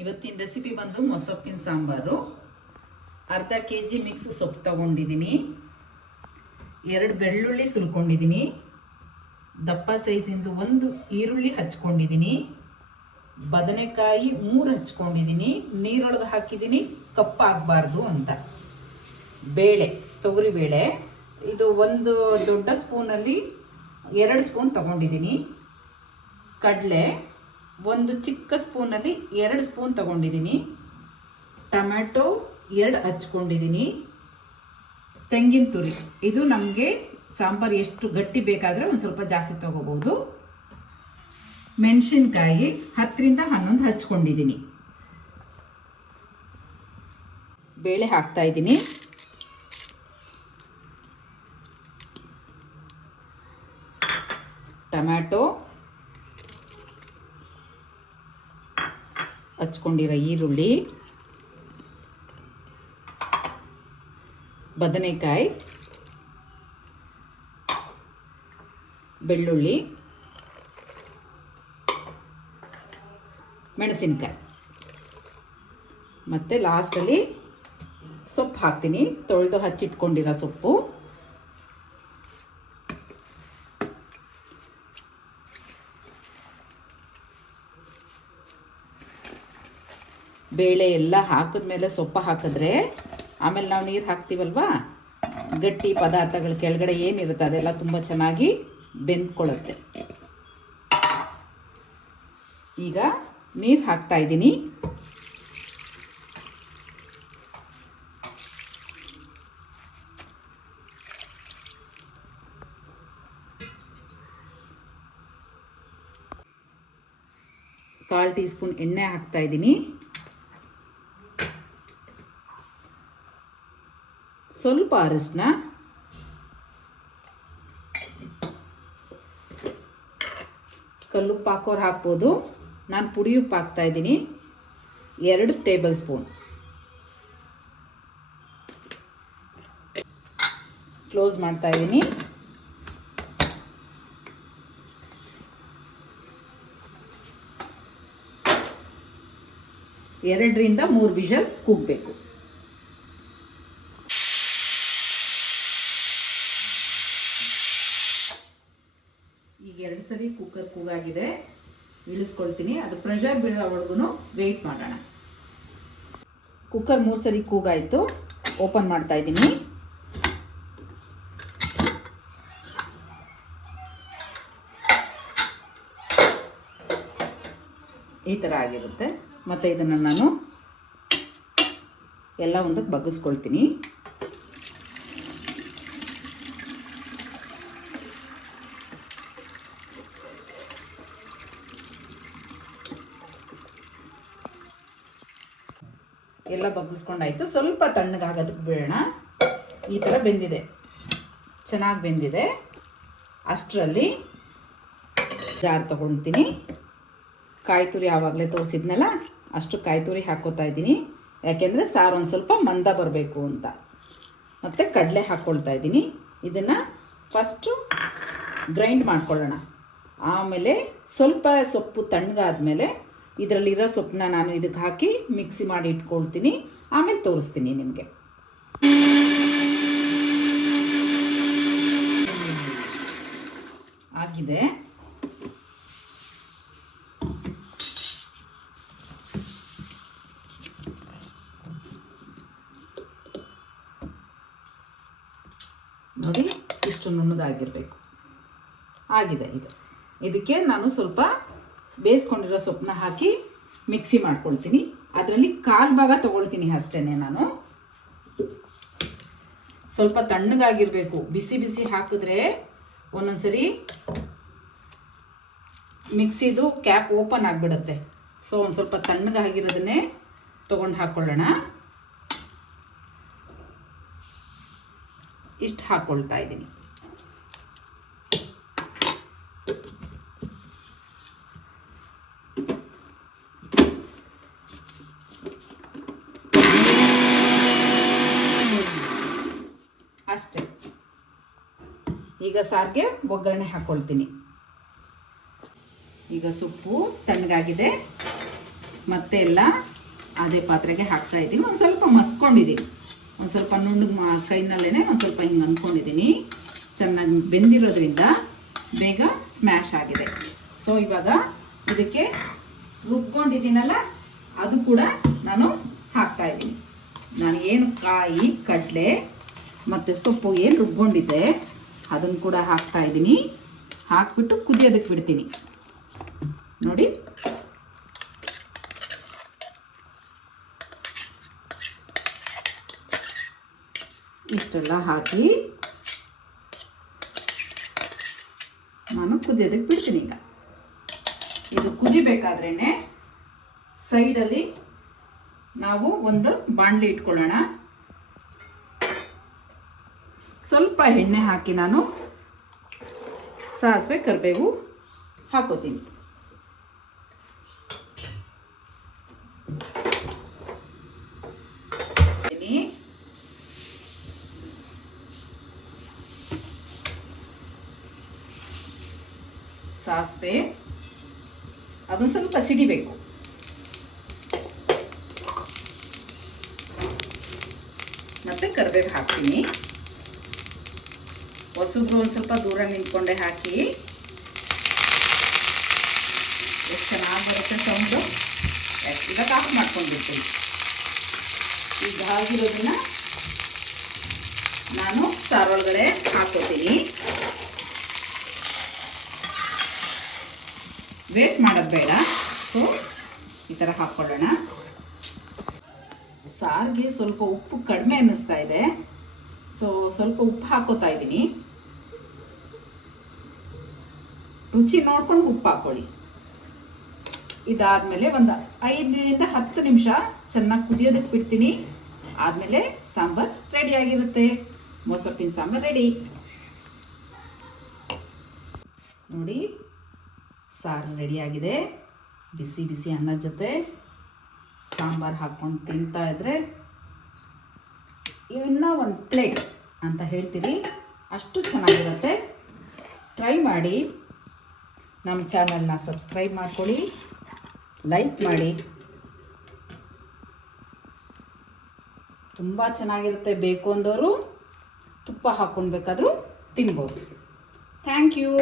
ಇವತ್ತಿನ ರೆಸಿಪಿ ಬಂದು ಮೊಸಪ್ಪಿನ ಸಾಂಬಾರು. ಅರ್ಧ kg ಮಿಕ್ಸ್ ಸೊಪ್ಪು ತಗೊಂಡಿದ್ದೀನಿ, 2 ಬೆಳ್ಳುಳ್ಳಿ ಸುಲ್ಕೊಂಡಿದ್ದೀನಿ, ದಪ್ಪ ಸೈಜಿಂದು 1 ಈರುಳ್ಳಿ ಹಚ್ಕೊಂಡಿದ್ದೀನಿ, ಬದನೆಕಾಯಿ 3 ಹಚ್ಕೊಂಡಿದ್ದೀನಿ, ನೀರೊಳಗೆ ಹಾಕಿದ್ದೀನಿ ಕಪ್ಪಾಗಬಾರ್ದು ಅಂತ. ಬೇಳೆ, ತೊಗರಿ ಬೇಳೆ, ಇದು 1 ದೊಡ್ಡ ಸ್ಪೂನಲ್ಲಿ 2 ಸ್ಪೂನ್ ತಗೊಂಡಿದ್ದೀನಿ. ಕಡಲೆ 1 ಚಿಕ್ಕ ಸ್ಪೂನಲ್ಲಿ 2 ಸ್ಪೂನ್ ತಗೊಂಡಿದ್ದೀನಿ. ಟೊಮ್ಯಾಟೊ 2 ಹಚ್ಕೊಂಡಿದ್ದೀನಿ. ತೆಂಗಿನ ತುರಿ, ಇದು ನಮಗೆ ಸಾಂಬಾರು ಎಷ್ಟು ಗಟ್ಟಿ ಬೇಕಾದರೆ ಒಂದು ಸ್ವಲ್ಪ ಜಾಸ್ತಿ ತಗೋಬೋದು. ಮೆಣಸಿನ್ಕಾಯಿ 10 ರಿಂದ 11 ಹಚ್ಕೊಂಡಿದ್ದೀನಿ. ಬೇಳೆ ಹಾಕ್ತಾ ಇದ್ದೀನಿ. ಟೊಮ್ಯಾಟೊ, ಹಚ್ಕೊಂಡಿರೋ ಈರುಳ್ಳಿ, ಬದನೆಕಾಯಿ, ಬೆಳ್ಳುಳ್ಳಿ, ಮೆಣಸಿನ್ಕಾಯಿ, ಮತ್ತು ಲಾಸ್ಟಲ್ಲಿ ಸೊಪ್ಪು ಹಾಕ್ತೀನಿ. ತೊಳೆದು ಹಚ್ಚಿಟ್ಕೊಂಡಿರೋ ಸೊಪ್ಪು. ಬೇಳೆ ಎಲ್ಲ ಹಾಕಿದ್ಮೇಲೆ ಸೊಪ್ಪು ಹಾಕಿದ್ರೆ ಆಮೇಲೆ ನಾವು ನೀರು ಹಾಕ್ತೀವಲ್ವಾ, ಗಟ್ಟಿ ಪದಾರ್ಥಗಳು ಕೆಳಗಡೆ ಏನಿರುತ್ತೆ ಅದೆಲ್ಲ ತುಂಬ ಚೆನ್ನಾಗಿ ಬೆಂದ್ಕೊಳ್ಳುತ್ತೆ. ಈಗ ನೀರು ಹಾಕ್ತಾ ಇದ್ದೀನಿ. ಕಾಲು ಟೀ ಸ್ಪೂನ್ ಎಣ್ಣೆ ಹಾಕ್ತಾ ಇದ್ದೀನಿ. ಸ್ವಲ್ಪ ಅರಶಿನ, ಕಲ್ಲುಪ್ಪು ಹಾಕೋರು ಹಾಕ್ಬೋದು, ನಾನು ಪುಡಿ ಉಪ್ಪು ಹಾಕ್ತಾ ಇದ್ದೀನಿ 2 ಟೇಬಲ್ ಸ್ಪೂನ್. ಕ್ಲೋಸ್ ಮಾಡ್ತಾ ಇದ್ದೀನಿ. ಎರಡರಿಂದ 3 ವಿಷಲ್ ಕೂಗಬೇಕು. ಈಗ 2 ಸರಿ ಕುಕ್ಕರ್ ಕೂಗಾಗಿದೆ, ಇಳಿಸ್ಕೊಳ್ತೀನಿ. ಅದು ಪ್ರೆಷರ್ ಬೀಳೋವರೆಗೂ ವೆಯ್ಟ್ ಮಾಡೋಣ. ಕುಕ್ಕರ್ 3 ಸರಿ ಕೂಗಾಯಿತು, ಓಪನ್ ಮಾಡ್ತಾ ಇದ್ದೀನಿ. ಈ ಥರ ಆಗಿರುತ್ತೆ. ಮತ್ತು ಇದನ್ನು ನಾನು ಎಲ್ಲ ಒಂದಕ್ಕೆ ಬಗ್ಗಿಸ್ಕೊಳ್ತೀನಿ. ಎಲ್ಲ ಬಗ್ಗಿಸ್ಕೊಂಡಾಯಿತು. ಸ್ವಲ್ಪ ತಣ್ಣಗಾಗೋದಕ್ಕೆ ಬಿಡೋಣ. ಈ ಥರ ಬೆಂದಿದೆ, ಚೆನ್ನಾಗಿ ಬೆಂದಿದೆ. ಅಷ್ಟರಲ್ಲಿ ಜಾರ್ ತೊಗೊಳ್ತೀನಿ. ಕಾಯಿ ತುರಿ ಆವಾಗಲೇ ತೋರಿಸಿದ್ನಲ್ಲ, ಅಷ್ಟು ಕಾಯಿ ತುರಿ ಹಾಕ್ಕೋತಾ ಇದ್ದೀನಿ. ಯಾಕೆಂದರೆ ಸಾರು ಒಂದು ಸ್ವಲ್ಪ ಮಂದ ಬರಬೇಕು ಅಂತ. ಮತ್ತು ಕಡಲೆ ಹಾಕ್ಕೊಳ್ತಾ ಇದ್ದೀನಿ. ಇದನ್ನು ಫಸ್ಟು ಗ್ರೈಂಡ್ ಮಾಡ್ಕೊಳ್ಳೋಣ. ಆಮೇಲೆ ಸ್ವಲ್ಪ ಸೊಪ್ಪು ತಣ್ಣಗಾದ್ಮೇಲೆ ಇದರಲ್ಲಿರೋ ಸೊಪ್ಪನ್ನ ನಾನು ಇದಕ್ಕೆ ಹಾಕಿ ಮಿಕ್ಸಿ ಮಾಡಿ ಇಟ್ಕೊಳ್ತೀನಿ. ಆಮೇಲೆ ತೋರಿಸ್ತೀನಿ ನಿಮಗೆ. ಆಗಿದೆ. ನೋಡಿ, ಇಷ್ಟು ನುಣ್ಣಗಾಗಿರಬೇಕು. ಆಗಿದೆ ಇದು. ಇದಕ್ಕೆ ನಾನು ಸ್ವಲ್ಪ ಬೇಯಿಸ್ಕೊಂಡಿರೋ ಸೊಪ್ಪನ್ನ ಹಾಕಿ ಮಿಕ್ಸಿ ಮಾಡ್ಕೊಳ್ತೀನಿ. ಅದರಲ್ಲಿ 1/4 ಭಾಗ ತೊಗೊಳ್ತೀನಿ ಅಷ್ಟೇ. ನಾನು ಸ್ವಲ್ಪ ತಣ್ಣಗಾಗಿರಬೇಕು. ಬಿಸಿ ಬಿಸಿ ಹಾಕಿದ್ರೆ ಒಂದೊಂದ್ಸರಿ ಮಿಕ್ಸಿದು ಕ್ಯಾಪ್ ಓಪನ್ ಆಗಿಬಿಡುತ್ತೆ. ಸೊ ಒಂದು ಸ್ವಲ್ಪ ತಣ್ಣಗಾಗಿರೋದನ್ನೇ ತೊಗೊಂಡು ಹಾಕ್ಕೊಳ್ಳೋಣ. ಇಷ್ಟು ಹಾಕ್ಕೊಳ್ತಾ ಇದ್ದೀನಿ. ಅಷ್ಟೇ. ಈಗ ಸಾರಿಗೆ ಒಗ್ಗರಣೆ ಹಾಕ್ಕೊಳ್ತೀನಿ. ಈಗ ಸೊಪ್ಪು ತಣ್ಣಗಾಗಿದೆ. ಮತ್ತೆ ಎಲ್ಲ ಅದೇ ಪಾತ್ರೆಗೆ ಹಾಕ್ತಾ ಇದ್ದೀನಿ. ಒಂದು ಸ್ವಲ್ಪ ಮಸ್ಕೊಂಡಿದ್ದೀನಿ, ಒಂದು ಸ್ವಲ್ಪ ನುಣ್ಣಗೆ ಕೈನಲ್ಲೇ ಒಂದು ಸ್ವಲ್ಪ ಹಿಂಗೆ ಅಂದ್ಕೊಂಡಿದ್ದೀನಿ. ಚೆನ್ನಾಗಿ ಬೆಂದಿರೋದ್ರಿಂದ ಬೇಗ ಸ್ಮ್ಯಾಶ್ ಆಗಿದೆ. ಸೊ ಇವಾಗ ಇದಕ್ಕೆ ರುಬ್ಕೊಂಡಿದ್ದೀನಲ್ಲ ಅದು ಕೂಡ ನಾನು ಹಾಕ್ತಾ ಇದ್ದೀನಿ. ನಾನು ಏನು ಕಾಯಿ ಕಡಲೆ ಮತ್ತು ಸೊಪ್ಪು ಏನು ರುಬ್ಕೊಂಡಿದ್ದೆ ಅದನ್ನು ಕೂಡ ಹಾಕ್ತಾ ಇದ್ದೀನಿ. ಹಾಕ್ಬಿಟ್ಟು ಕುದಿಯೋದಕ್ಕೆ ಬಿಡ್ತೀನಿ. ನೋಡಿ, ಇಷ್ಟೆಲ್ಲ ಹಾಕಿ ನಾನು ಕುದಿಯೋದಕ್ಕೆ ಬಿಡ್ತೀನಿ. ಈಗ ಇದು ಕುದಿಬೇಕಾದ್ರೇ ಸೈಡಲ್ಲಿ ನಾವು ಒಂದು ಬಾಣಲಿ ಇಟ್ಕೊಳ್ಳೋಣ. ಸ್ವಲ್ಪ ಎಣ್ಣೆ ಹಾಕಿ ನಾನು ಸಾಸಿವೆ ಕರಿಬೇವು ಹಾಕೋತೀನಿ. ಸಾಸಿವೆ ಅದೊಂದು ಸ್ವಲ್ಪ ಸಿಡಿಬೇಕು. ಮತ್ತೆ ಕರಿಬೇವು ಹಾಕ್ತೀನಿ. ಹೊಸಬ್ರು ಒಂದು ಸ್ವಲ್ಪ ದೂರ ನಿಂತ್ಕೊಂಡೆ ಹಾಕಿ. ಎಷ್ಟು ಚೆನ್ನಾಗಿ ಬರುತ್ತೆ ಸೌಂಡು. ಇವಾಗ ಆಫ್ ಮಾಡ್ಕೊಂಡ್ಬಿಡ್ತೀನಿ. ಈಗ ಆಗಿರೋದನ್ನ ನಾನು ಸಾರೊಳಗಡೆ ಹಾಕೋತೀನಿ. ವೇಸ್ಟ್ ಮಾಡೋದು ಬೇಡ. ಸೊ ಈ ಥರ ಹಾಕ್ಕೊಳ್ಳೋಣ. ಸಾರಿಗೆ ಸ್ವಲ್ಪ ಉಪ್ಪು ಕಡಿಮೆ ಅನ್ನಿಸ್ತಾ ಇದೆ. ಸೊ ಸ್ವಲ್ಪ ಉಪ್ಪು ಹಾಕೋತಾ ಇದ್ದೀನಿ. ರುಚಿ ನೋಡ್ಕೊಂಡು ಉಪ್ಪು ಹಾಕ್ಕೊಳ್ಳಿ. ಇದಾದಮೇಲೆ ಒಂದು 5ರಿಂದ 10 ನಿಮಿಷ ಚೆನ್ನಾಗಿ ಕುದಿಯೋದಕ್ಕೆ ಬಿಡ್ತೀನಿ. ಆದಮೇಲೆ ಸಾಂಬಾರು ರೆಡಿಯಾಗಿರುತ್ತೆ. ಮೊಸೊಪ್ಪಿನ ಸಾಂಬಾರು ರೆಡಿ. ನೋಡಿ, ಸಾರು ರೆಡಿಯಾಗಿದೆ. ಬಿಸಿ ಬಿಸಿ ಅನ್ನದ ಜೊತೆ ಸಾಂಬಾರು ಹಾಕ್ಕೊಂಡು ತಿಂತಾ ಇದ್ದರೆ ಇನ್ನೂ ಒಂದು ಪ್ಲೇಟ್ ಅಂತ ಹೇಳ್ತೀರಿ. ಅಷ್ಟು ಚೆನ್ನಾಗಿರುತ್ತೆ. ಟ್ರೈ ಮಾಡಿ. ನಮ್ಮ ಚಾನಲ್ನ ಸಬ್ಸ್ಕ್ರೈಬ್ ಮಾಡ್ಕೊಳ್ಳಿ, ಲೈಕ್ ಮಾಡಿ. ತುಂಬ ಚೆನ್ನಾಗಿರುತ್ತೆ. ಬೇಕು ಅಂದವರು ತುಪ್ಪ ಹಾಕ್ಕೊಂಡು ಬೇಕಾದರೂ ತಿನ್ಬೋದು. Thank you.